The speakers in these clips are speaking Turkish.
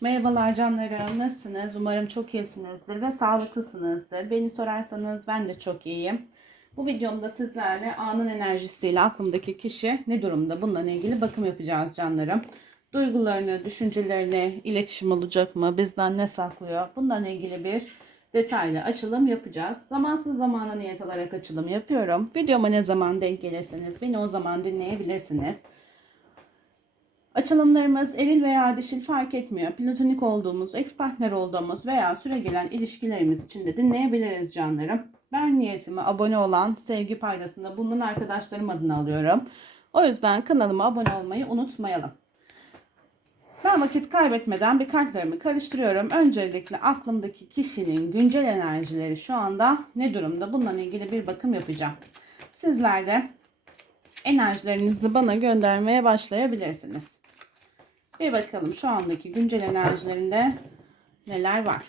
Merhabalar canlarım. Nasılsınız? Umarım çok iyisinizdir ve sağlıklısınızdır. Beni sorarsanız ben de çok iyiyim. Bu videomda sizlerle anın enerjisiyle aklımdaki kişi ne durumda? Bununla ilgili bakım yapacağız canlarım. Duygularını, düşüncelerini, iletişim olacak mı? Bizden ne saklıyor? Bundan ilgili bir detaylı açılım yapacağız. Zamansız zamana niyet alarak açılım yapıyorum. Videoma ne zaman denk gelirseniz beni o zaman dinleyebilirsiniz. Açılımlarımız eril veya dişil fark etmiyor. Platonik olduğumuz, ex partner olduğumuz veya süregelen ilişkilerimiz için de dinleyebiliriz canlarım. Ben niyetimi abone olan, sevgi paydasında bulunan arkadaşlarım adına alıyorum. O yüzden kanalıma abone olmayı unutmayalım. Ben vakit kaybetmeden bir kartlarımı karıştırıyorum. Öncelikle aklımdaki kişinin güncel enerjileri şu anda ne durumda? Bununla ilgili bir bakım yapacağım. Sizler de enerjilerinizi bana göndermeye başlayabilirsiniz. Bir bakalım şu andaki güncel enerjilerinde neler var.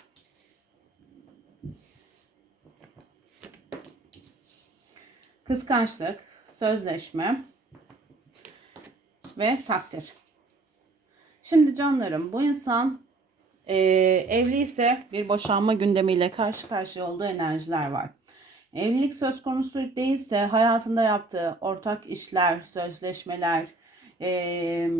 Kıskançlık, sözleşme ve takdir. Şimdi canlarım bu insan e, evli ise bir boşanma gündemiyle karşı karşıya olduğu enerjiler var. Evlilik söz konusu değilse hayatında yaptığı ortak işler, sözleşmeler, e,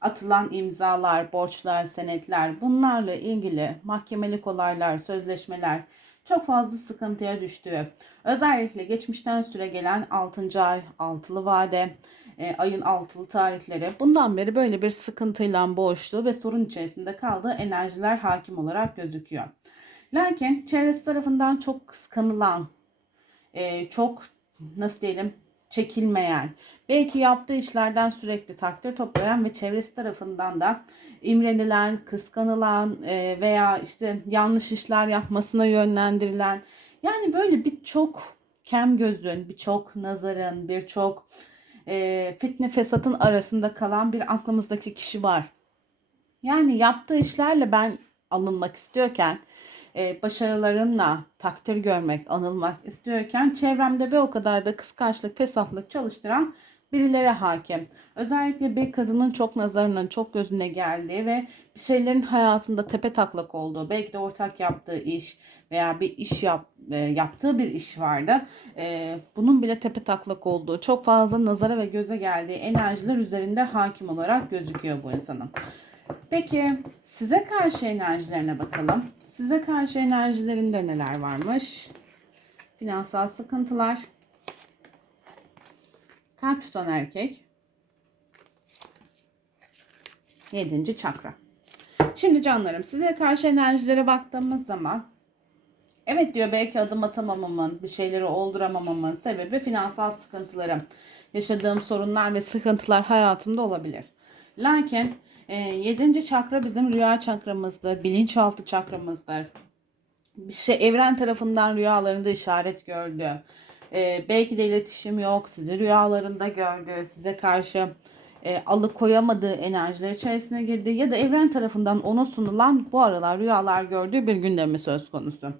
atılan imzalar, borçlar, senetler bunlarla ilgili mahkemelik olaylar, sözleşmeler çok fazla sıkıntıya düştüğü. Özellikle geçmişten süre gelen 6. ay, altılı vade, e, ayın altılı tarihleri bundan beri böyle bir sıkıntıyla boğuştuğu ve sorun içerisinde kaldığı enerjiler hakim olarak gözüküyor. Lakin çevresi tarafından çok kıskanılan, e, çok nasıl diyelim çekilmeyen, belki yaptığı işlerden sürekli takdir toplayan ve çevresi tarafından da imrenilen, kıskanılan e, veya işte yanlış işler yapmasına yönlendirilen yani böyle birçok kem gözün, birçok nazarın, birçok e, fitne fesatın arasında kalan bir aklımızdaki kişi var. Yani yaptığı işlerle ben alınmak istiyorken e, başarılarımla takdir görmek, anılmak istiyorken çevremde bir o kadar da kıskançlık, fesatlık çalıştıran birileri hakim. Özellikle bir kadının çok nazarının, çok gözüne geldiği ve bir şeylerin hayatında tepe taklak olduğu, belki de ortak yaptığı iş veya bir iş yap, e, yaptığı bir iş vardı. E, bunun bile tepe taklak olduğu, çok fazla nazara ve göze geldiği enerjiler üzerinde hakim olarak gözüküyor bu insanın. Peki size karşı enerjilerine bakalım. Size karşı enerjilerinde neler varmış? Finansal sıkıntılar. Kalp tutan erkek. Yedinci çakra. Şimdi canlarım size karşı enerjilere baktığımız zaman evet diyor belki adım atamamamın, bir şeyleri olduramamamın sebebi finansal sıkıntılarım. Yaşadığım sorunlar ve sıkıntılar hayatımda olabilir. Lakin e, yedinci çakra bizim rüya çakramızdır, bilinçaltı çakramızdır. Bir şey evren tarafından rüyalarında işaret gördü. E, belki de iletişim yok, sizi rüyalarında gördü, size karşı e, alıkoyamadığı enerjiler içerisine girdi ya da evren tarafından ona sunulan bu aralar rüyalar gördüğü bir gündemi söz konusu.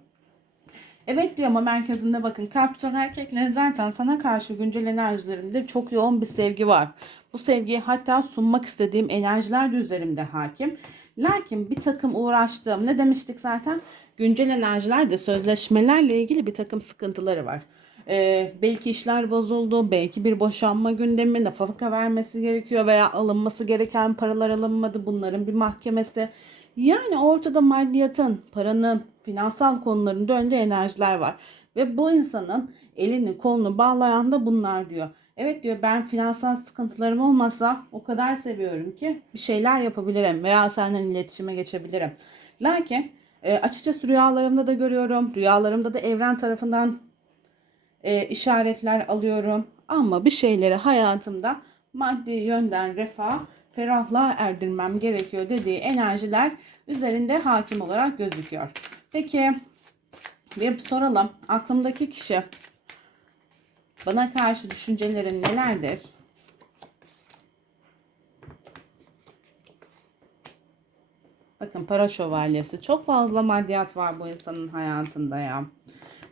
Evet diyor ama merkezinde bakın kalp tutan erkeklerin zaten sana karşı güncel enerjilerinde çok yoğun bir sevgi var. Bu sevgiyi hatta sunmak istediğim enerjiler de üzerimde hakim. Lakin bir takım uğraştığım ne demiştik zaten güncel enerjilerde sözleşmelerle ilgili bir takım sıkıntıları var. Ee, belki işler bozuldu, belki bir boşanma gündemi, nafaka vermesi gerekiyor veya alınması gereken paralar alınmadı. Bunların bir mahkemesi. Yani ortada maddiyatın, paranın, finansal konuların döndüğü enerjiler var. Ve bu insanın elini kolunu bağlayan da bunlar diyor. Evet diyor ben finansal sıkıntılarım olmasa o kadar seviyorum ki bir şeyler yapabilirim veya senden iletişime geçebilirim. Lakin e, açıkçası rüyalarımda da görüyorum. Rüyalarımda da evren tarafından e, işaretler alıyorum. Ama bir şeyleri hayatımda maddi yönden refah, ferahlığa erdirmem gerekiyor dediği enerjiler üzerinde hakim olarak gözüküyor. Peki bir soralım. Aklımdaki kişi bana karşı düşüncelerin nelerdir? Bakın para şövalyesi. Çok fazla maddiyat var bu insanın hayatında ya.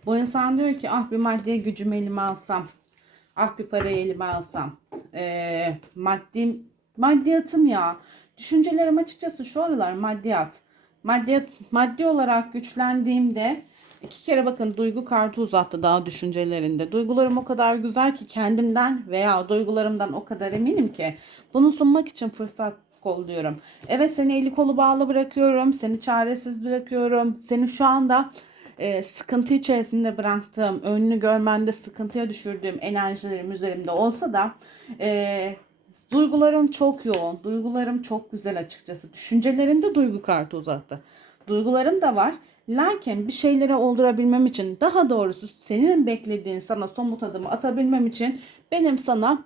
Bu insan diyor ki ah bir maddi gücümü elime alsam. Ah bir parayı elime alsam. Ee, maddi, maddiyatım ya. Düşüncelerim açıkçası şu aralar maddiyat. Maddi, maddi olarak güçlendiğimde iki kere bakın duygu kartı uzattı daha düşüncelerinde. Duygularım o kadar güzel ki kendimden veya duygularımdan o kadar eminim ki bunu sunmak için fırsat kolluyorum. Evet seni eli kolu bağlı bırakıyorum. Seni çaresiz bırakıyorum. Seni şu anda e, sıkıntı içerisinde bıraktığım, önünü görmende sıkıntıya düşürdüğüm enerjilerim üzerimde olsa da e, duygularım çok yoğun. Duygularım çok güzel açıkçası. Düşüncelerimde duygu kartı uzattı. Duygularım da var. Lakin bir şeyleri oldurabilmem için daha doğrusu senin beklediğin sana somut adımı atabilmem için benim sana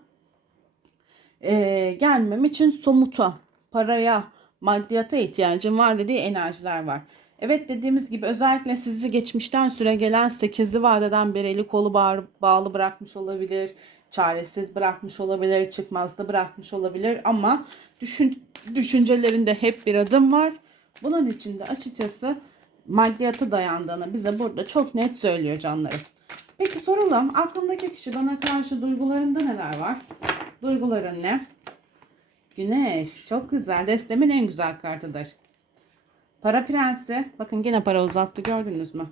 e, gelmem için somuta, paraya, maddiyata ihtiyacım var dediği enerjiler var. Evet dediğimiz gibi özellikle sizi geçmişten süre gelen 8'li vadeden beri eli kolu bağ- bağlı bırakmış olabilir. Çaresiz bırakmış olabilir, çıkmazda bırakmış olabilir ama düşün, düşüncelerinde hep bir adım var. Bunun için de açıkçası maddiyata dayandığını bize burada çok net söylüyor canlarım. Peki soralım aklındaki kişi bana karşı duygularında neler var? Duyguların ne? Güneş. Çok güzel. Destemin en güzel kartıdır. Para prensi. Bakın yine para uzattı gördünüz mü?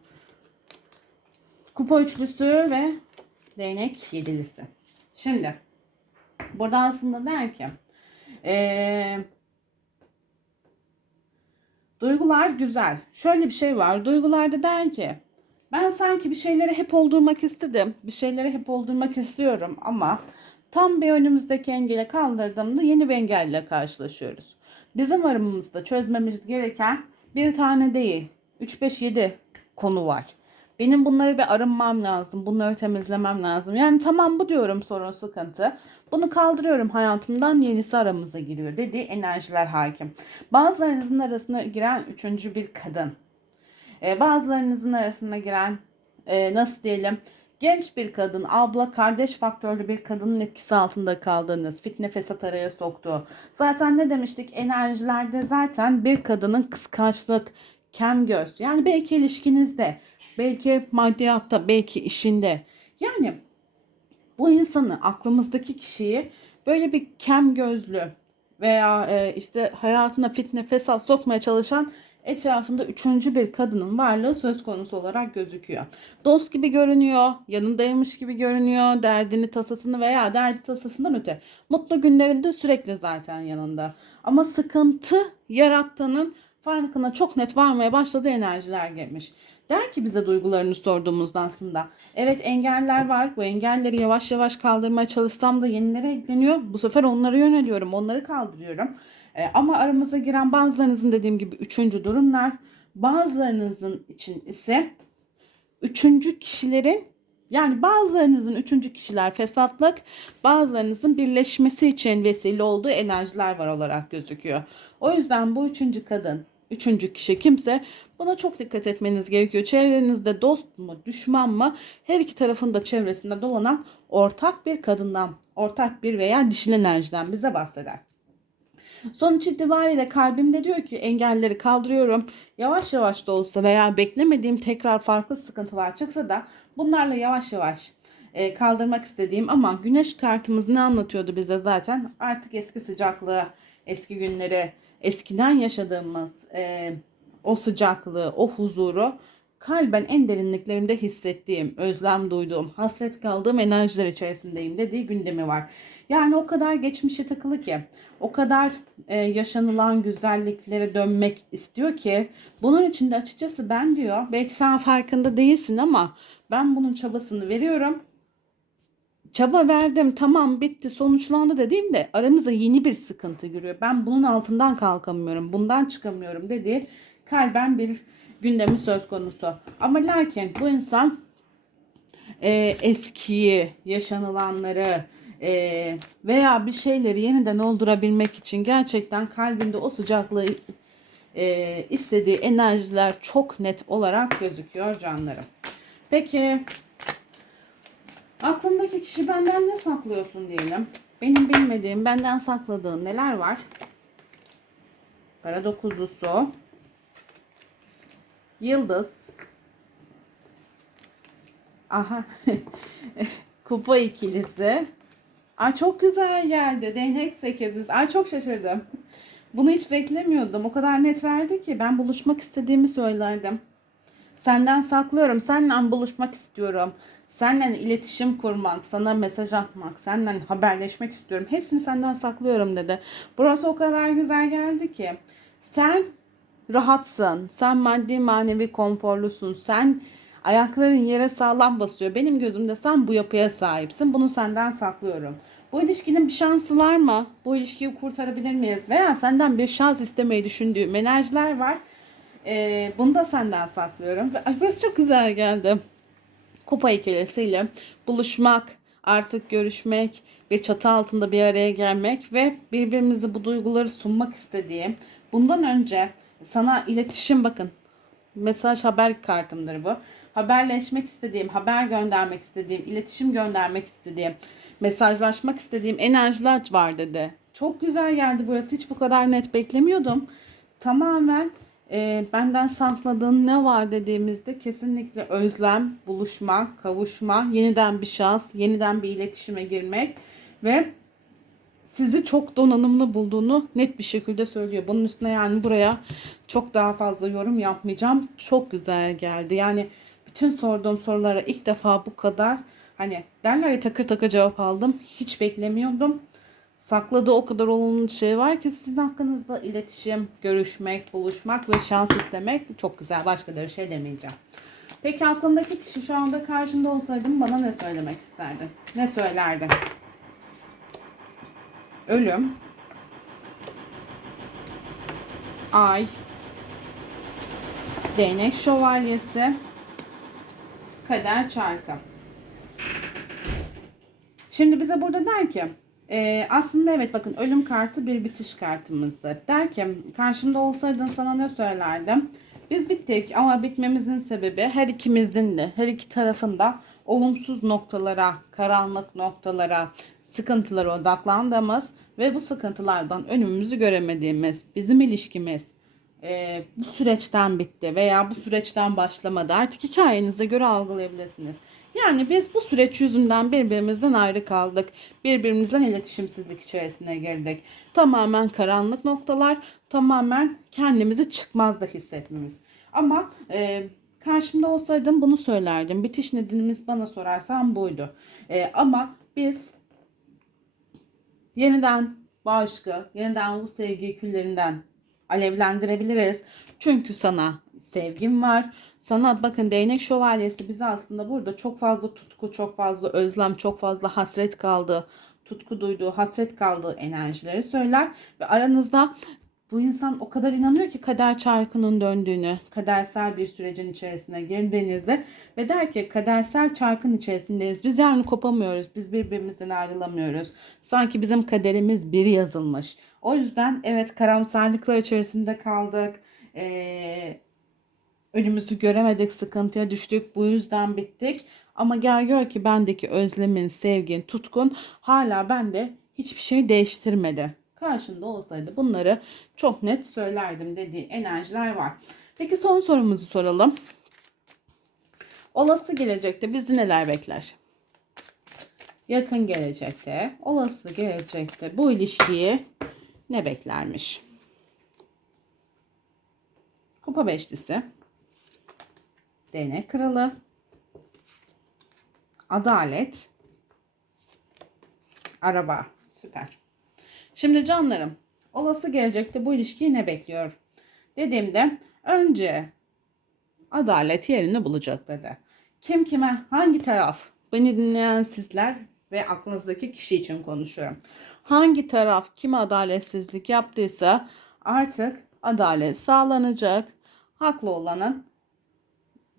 Kupa üçlüsü ve değnek yedilisi. Şimdi burada aslında der ki eee, duygular güzel. Şöyle bir şey var. Duygularda der ki ben sanki bir şeyleri hep oldurmak istedim. Bir şeyleri hep oldurmak istiyorum ama tam bir önümüzdeki engeli kaldırdığımda yeni bir engelle karşılaşıyoruz. Bizim aramızda çözmemiz gereken bir tane değil, 3 5 7 konu var. Benim bunları bir arınmam lazım. Bunları temizlemem lazım. Yani tamam bu diyorum sorun sıkıntı. Bunu kaldırıyorum hayatımdan yenisi aramıza giriyor dediği enerjiler hakim. Bazılarınızın arasına giren üçüncü bir kadın. Ee, bazılarınızın arasına giren e, nasıl diyelim genç bir kadın, abla, kardeş faktörlü bir kadının etkisi altında kaldığınız, fitne fesat araya soktuğu. Zaten ne demiştik enerjilerde zaten bir kadının kıskançlık, kem göz yani belki ilişkinizde, belki maddiyatta, belki işinde. Yani bu insanı aklımızdaki kişiyi böyle bir kem gözlü veya e, işte hayatına fitne fesat sokmaya çalışan etrafında üçüncü bir kadının varlığı söz konusu olarak gözüküyor. Dost gibi görünüyor, yanındaymış gibi görünüyor, derdini tasasını veya derdi tasasından öte. Mutlu günlerinde sürekli zaten yanında. Ama sıkıntı yarattığının farkına çok net varmaya başladığı enerjiler gelmiş. Der ki bize duygularını sorduğumuzda aslında. Evet engeller var. Bu engelleri yavaş yavaş kaldırmaya çalışsam da yenilere ekleniyor. Bu sefer onlara yöneliyorum. Onları kaldırıyorum. E, ama aramıza giren bazılarınızın dediğim gibi üçüncü durumlar. Bazılarınızın için ise üçüncü kişilerin yani bazılarınızın üçüncü kişiler fesatlık, bazılarınızın birleşmesi için vesile olduğu enerjiler var olarak gözüküyor. O yüzden bu üçüncü kadın, üçüncü kişi kimse buna çok dikkat etmeniz gerekiyor. Çevrenizde dost mu, düşman mı her iki tarafın da çevresinde dolanan ortak bir kadından, ortak bir veya dişil enerjiden bize bahseder. Sonuç itibariyle kalbimde diyor ki engelleri kaldırıyorum. Yavaş yavaş da olsa veya beklemediğim tekrar farklı sıkıntılar çıksa da bunlarla yavaş yavaş e, kaldırmak istediğim ama güneş kartımız ne anlatıyordu bize zaten? Artık eski sıcaklığı, eski günleri, eskiden yaşadığımız e, o sıcaklığı, o huzuru kalben en derinliklerimde hissettiğim, özlem duyduğum, hasret kaldığım enerjiler içerisindeyim dediği gündemi var. Yani o kadar geçmişe takılı ki, o kadar e, yaşanılan güzelliklere dönmek istiyor ki, bunun için de açıkçası ben diyor, belki sen farkında değilsin ama ben bunun çabasını veriyorum. Çaba verdim tamam bitti sonuçlandı dediğimde aramızda yeni bir sıkıntı giriyor. Ben bunun altından kalkamıyorum, bundan çıkamıyorum dediği kalben bir gündemi söz konusu. Ama lakin bu insan e, eskiyi, yaşanılanları e, veya bir şeyleri yeniden oldurabilmek için gerçekten kalbinde o sıcaklığı e, istediği enerjiler çok net olarak gözüküyor canlarım. Peki aklındaki kişi benden ne saklıyorsun diyelim. Benim bilmediğim, benden sakladığın neler var? Para dokuzlusu. Yıldız. Aha. Kupa ikilisi. Ay çok güzel geldi. Değnek sekizlisi. Ay çok şaşırdım. Bunu hiç beklemiyordum. O kadar net verdi ki ben buluşmak istediğimi söylerdim. Senden saklıyorum. Seninle buluşmak istiyorum. Seninle iletişim kurmak, sana mesaj atmak, seninle haberleşmek istiyorum. Hepsini senden saklıyorum dedi. Burası o kadar güzel geldi ki. Sen rahatsın. Sen maddi manevi konforlusun. Sen ayakların yere sağlam basıyor. Benim gözümde sen bu yapıya sahipsin. Bunu senden saklıyorum. Bu ilişkinin bir şansı var mı? Bu ilişkiyi kurtarabilir miyiz? Veya senden bir şans istemeyi düşündüğüm enerjiler var. Ee, bunu da senden saklıyorum. Ay burası çok güzel geldi. Kupa ikilisiyle buluşmak, artık görüşmek, bir çatı altında bir araya gelmek ve birbirimize bu duyguları sunmak istediğim. Bundan önce sana iletişim bakın. Mesaj haber kartımdır bu. Haberleşmek istediğim, haber göndermek istediğim, iletişim göndermek istediğim, mesajlaşmak istediğim enerjiler var dedi. Çok güzel geldi burası. Hiç bu kadar net beklemiyordum. Tamamen e, benden sakladığın ne var dediğimizde kesinlikle özlem, buluşma, kavuşma, yeniden bir şans, yeniden bir iletişime girmek ve sizi çok donanımlı bulduğunu net bir şekilde söylüyor. Bunun üstüne yani buraya çok daha fazla yorum yapmayacağım. Çok güzel geldi. Yani bütün sorduğum sorulara ilk defa bu kadar hani derler ya takır takır cevap aldım. Hiç beklemiyordum. Sakladığı o kadar olumlu şey var ki sizin hakkınızda iletişim, görüşmek, buluşmak ve şans istemek çok güzel. Başka bir şey demeyeceğim. Peki aklındaki kişi şu anda karşında olsaydın bana ne söylemek isterdin? Ne söylerdin? Ölüm. Ay. Değnek şövalyesi. Kader çarkı. Şimdi bize burada der ki e, aslında evet bakın ölüm kartı bir bitiş kartımızdır. Der ki karşımda olsaydın sana ne söylerdim? Biz bittik ama bitmemizin sebebi her ikimizin de her iki tarafında olumsuz noktalara, karanlık noktalara, sıkıntılara odaklandığımız ve bu sıkıntılardan önümüzü göremediğimiz bizim ilişkimiz e, bu süreçten bitti veya bu süreçten başlamadı. Artık hikayenize göre algılayabilirsiniz. Yani biz bu süreç yüzünden birbirimizden ayrı kaldık. Birbirimizden iletişimsizlik içerisine girdik. Tamamen karanlık noktalar, tamamen kendimizi çıkmazda hissetmemiz. Ama e, karşımda olsaydım bunu söylerdim. Bitiş nedenimiz bana sorarsan buydu. E, ama biz yeniden bu aşkı, yeniden bu sevgiyi küllerinden alevlendirebiliriz. Çünkü sana sevgim var. Sana bakın değnek şövalyesi bize aslında burada çok fazla tutku, çok fazla özlem, çok fazla hasret kaldığı, tutku duyduğu, hasret kaldığı enerjileri söyler. Ve aranızda bu insan o kadar inanıyor ki kader çarkının döndüğünü, kadersel bir sürecin içerisine girdiğinizde ve der ki kadersel çarkın içerisindeyiz. Biz yani kopamıyoruz. Biz birbirimizden ayrılamıyoruz. Sanki bizim kaderimiz biri yazılmış. O yüzden evet karamsarlıklar içerisinde kaldık. Ee, önümüzü göremedik, sıkıntıya düştük. Bu yüzden bittik. Ama gel gör ki bendeki özlemin, sevgin, tutkun hala bende hiçbir şey değiştirmedi. Karşında olsaydı bunları çok net söylerdim dediği enerjiler var. Peki son sorumuzu soralım. Olası gelecekte bizi neler bekler? Yakın gelecekte, olası gelecekte bu ilişkiyi ne beklermiş? Kupa beşlisi. Değnek kralı. Adalet. Araba. Süper. Şimdi canlarım, olası gelecekte bu ilişkiyi ne bekliyor? Dediğimde önce adalet yerini bulacak dedi. Kim kime, hangi taraf? Beni dinleyen sizler ve aklınızdaki kişi için konuşuyorum. Hangi taraf kime adaletsizlik yaptıysa artık adalet sağlanacak. Haklı olanın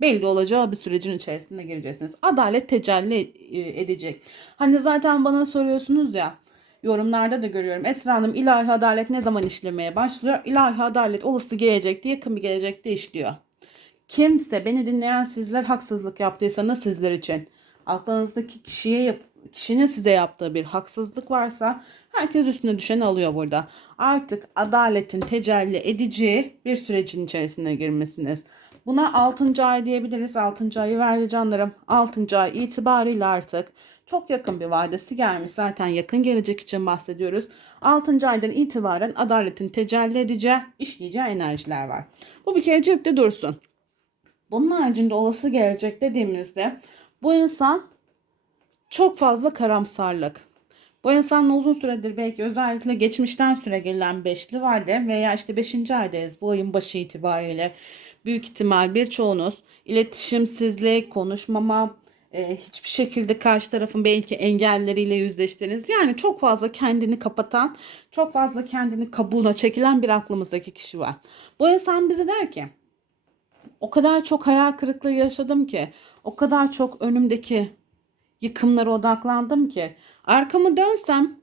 belli olacağı bir sürecin içerisinde gireceksiniz. Adalet tecelli e, edecek. Hani zaten bana soruyorsunuz ya yorumlarda da görüyorum. Esra Hanım ilahi adalet ne zaman işlemeye başlıyor? İlahi adalet olası gelecekte yakın bir gelecekte işliyor. Kimse beni dinleyen sizler haksızlık yaptıysanız sizler için aklınızdaki kişiye yap- kişinin size yaptığı bir haksızlık varsa herkes üstüne düşeni alıyor burada. Artık adaletin tecelli edeceği bir sürecin içerisine girmesiniz. Buna 6. ay diyebiliriz. 6. ayı verdi canlarım. 6. ay itibariyle artık Çok yakın bir vadesi gelmiş. Zaten yakın gelecek için bahsediyoruz. 6. aydan itibaren adaletin tecelli edeceği, işleyeceği enerjiler var. Bu bir kere cepte dursun. Bunun haricinde olası gelecek dediğimizde bu insan çok fazla karamsarlık. Bu insanla uzun süredir belki özellikle geçmişten süre gelen beşli vade veya işte 5. aydayız bu ayın başı itibariyle büyük ihtimal birçoğunuz iletişimsizlik, konuşmama, e, hiçbir şekilde karşı tarafın belki engelleriyle yüzleştiniz. Yani çok fazla kendini kapatan, çok fazla kendini kabuğuna çekilen bir aklımızdaki kişi var. Bu insan bize der ki o kadar çok hayal kırıklığı yaşadım ki, o kadar çok önümdeki yıkımlara odaklandım ki arkamı dönsem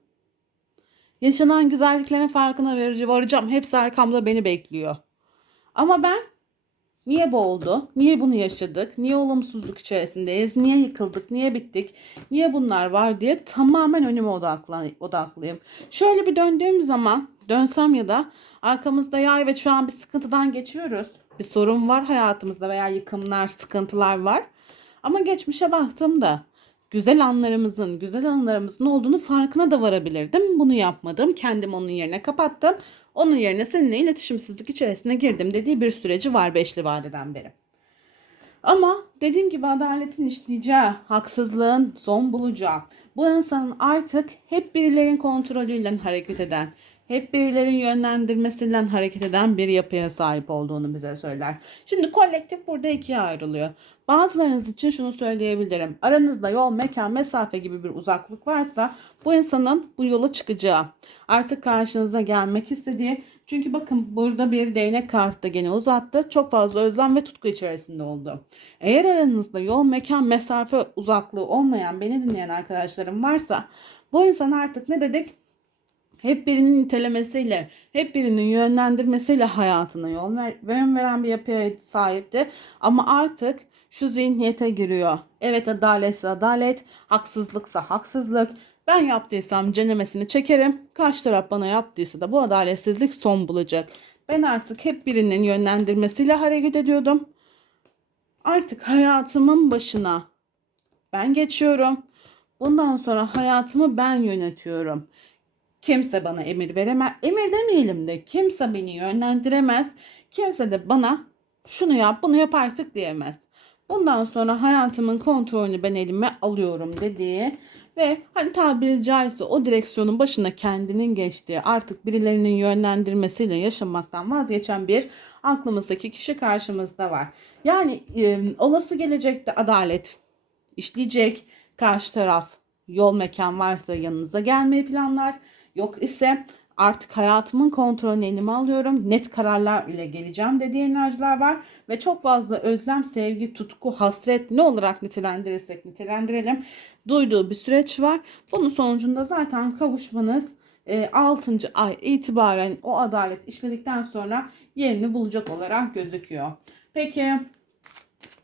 yaşanan güzelliklerin farkına verici varacağım. Hepsi arkamda beni bekliyor. Ama ben niye bu oldu? Niye bunu yaşadık? Niye olumsuzluk içerisindeyiz? Niye yıkıldık? Niye bittik? Niye bunlar var diye tamamen önüme odaklan odaklıyım. Şöyle bir döndüğüm zaman dönsem ya da arkamızda ya evet şu an bir sıkıntıdan geçiyoruz. Bir sorun var hayatımızda veya yıkımlar, sıkıntılar var. Ama geçmişe baktığımda güzel anlarımızın, güzel anılarımızın olduğunu farkına da varabilirdim. Bunu yapmadım. Kendimi onun yerine kapattım. Onun yerine seninle iletişimsizlik içerisine girdim dediği bir süreci var beşli vadeden beri. Ama dediğim gibi adaletin işleyeceği, haksızlığın son bulacağı, bu insanın artık hep birilerin kontrolüyle hareket eden, hep birilerin yönlendirmesiyle hareket eden bir yapıya sahip olduğunu bize söyler. Şimdi kolektif burada ikiye ayrılıyor. Bazılarınız için şunu söyleyebilirim. Aranızda yol, mekan, mesafe gibi bir uzaklık varsa bu insanın bu yola çıkacağı, artık karşınıza gelmek istediği, çünkü bakın burada bir değnek kartı da gene uzattı. Çok fazla özlem ve tutku içerisinde oldu. Eğer aranızda yol, mekan, mesafe uzaklığı olmayan beni dinleyen arkadaşlarım varsa bu insan artık ne dedik? Hep birinin nitelemesiyle, hep birinin yönlendirmesiyle hayatına yol ver, yön veren bir yapıya sahipti. Ama artık şu zihniyete giriyor. Evet adaletse adalet, haksızlıksa haksızlık. Ben yaptıysam cenemesini çekerim. Karşı taraf bana yaptıysa da bu adaletsizlik son bulacak. Ben artık hep birinin yönlendirmesiyle hareket ediyordum. Artık hayatımın başına ben geçiyorum. Bundan sonra hayatımı ben yönetiyorum. Kimse bana emir veremez. Emir demeyelim de kimse beni yönlendiremez. Kimse de bana şunu yap bunu yap artık diyemez. Bundan sonra hayatımın kontrolünü ben elime alıyorum dediği ve hani tabiri caizse o direksiyonun başına kendinin geçtiği artık birilerinin yönlendirmesiyle yaşamaktan vazgeçen bir aklımızdaki kişi karşımızda var. Yani e, olası gelecekte adalet işleyecek karşı taraf yol mekan varsa yanınıza gelmeyi planlar. Yok ise artık hayatımın kontrolünü elime alıyorum. Net kararlar ile geleceğim dediği enerjiler var. Ve çok fazla özlem, sevgi, tutku, hasret ne olarak nitelendirirsek nitelendirelim. Duyduğu bir süreç var. Bunun sonucunda zaten kavuşmanız 6. ay itibaren o adalet işledikten sonra yerini bulacak olarak gözüküyor. Peki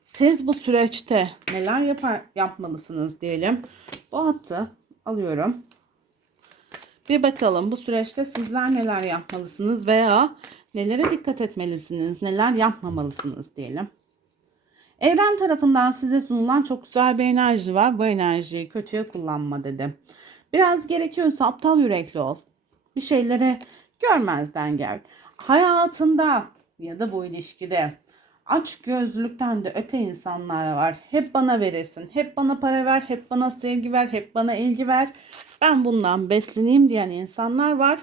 siz bu süreçte neler yapar yapmalısınız diyelim. Bu hattı alıyorum. Bir bakalım bu süreçte sizler neler yapmalısınız veya nelere dikkat etmelisiniz, neler yapmamalısınız diyelim. Evren tarafından size sunulan çok güzel bir enerji var. Bu enerjiyi kötüye kullanma dedi. Biraz gerekiyorsa aptal yürekli ol. Bir şeylere görmezden gel. Hayatında ya da bu ilişkide aç gözlülükten de öte insanlar var. Hep bana veresin, hep bana para ver, hep bana sevgi ver, hep bana ilgi ver. Ben bundan besleneyim diyen insanlar var.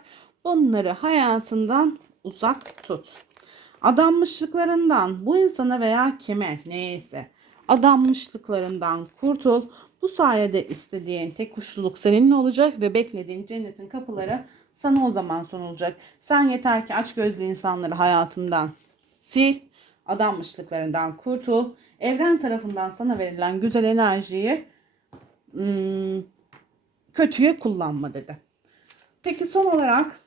Bunları hayatından uzak tut. Adanmışlıklarından bu insana veya kime neyse adanmışlıklarından kurtul. Bu sayede istediğin tek kuşluluk seninle olacak ve beklediğin cennetin kapıları sana o zaman sunulacak. Sen yeter ki aç gözlü insanları hayatından sil, adanmışlıklarından kurtul. Evren tarafından sana verilen güzel enerjiyi hmm, kötüye kullanma dedi. Peki son olarak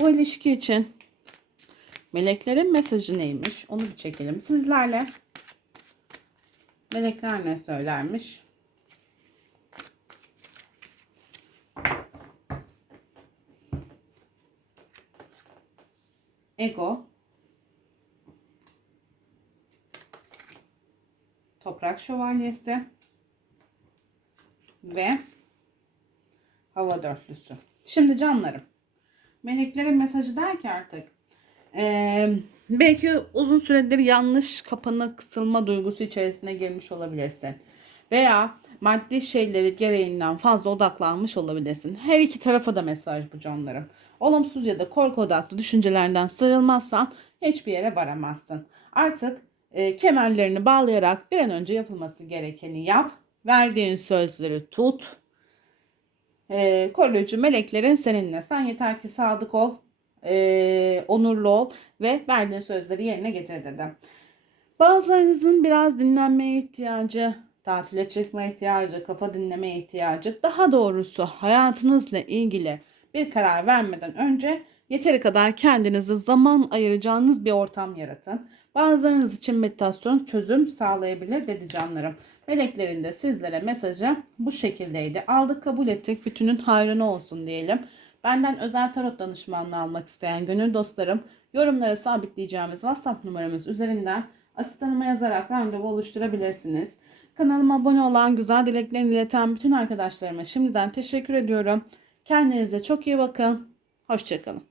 bu ilişki için meleklerin mesajı neymiş? Onu bir çekelim sizlerle. Melekler ne söylermiş? Ego Toprak Şövalyesi ve hava dörtlüsü. Şimdi canlarım. Meleklerin mesajı der ki artık eee, belki uzun süredir yanlış kapanık kısılma duygusu içerisine girmiş olabilirsin. Veya maddi şeyleri gereğinden fazla odaklanmış olabilirsin. Her iki tarafa da mesaj bu canlarım. Olumsuz ya da korku odaklı düşüncelerden sıyrılmazsan hiçbir yere varamazsın. Artık e, kemerlerini bağlayarak bir an önce yapılması gerekeni yap. Verdiğin sözleri tut. E, koruyucu meleklerin seninle. Sen yeter ki sadık ol, e, onurlu ol ve verdiğin sözleri yerine getir dedim. Bazılarınızın biraz dinlenmeye ihtiyacı, tatile çıkma ihtiyacı, kafa dinlemeye ihtiyacı, daha doğrusu hayatınızla ilgili bir karar vermeden önce yeteri kadar kendinize zaman ayıracağınız bir ortam yaratın. Bazılarınız için meditasyon çözüm sağlayabilir dedi canlarım. Meleklerin de sizlere mesajı bu şekildeydi. Aldık kabul ettik. Bütünün hayrına olsun diyelim. Benden özel tarot danışmanlığı almak isteyen gönül dostlarım yorumlara sabitleyeceğimiz WhatsApp numaramız üzerinden asistanıma yazarak randevu oluşturabilirsiniz. Kanalıma abone olan, güzel dileklerini ileten bütün arkadaşlarıma şimdiden teşekkür ediyorum. Kendinize çok iyi bakın. Hoşçakalın.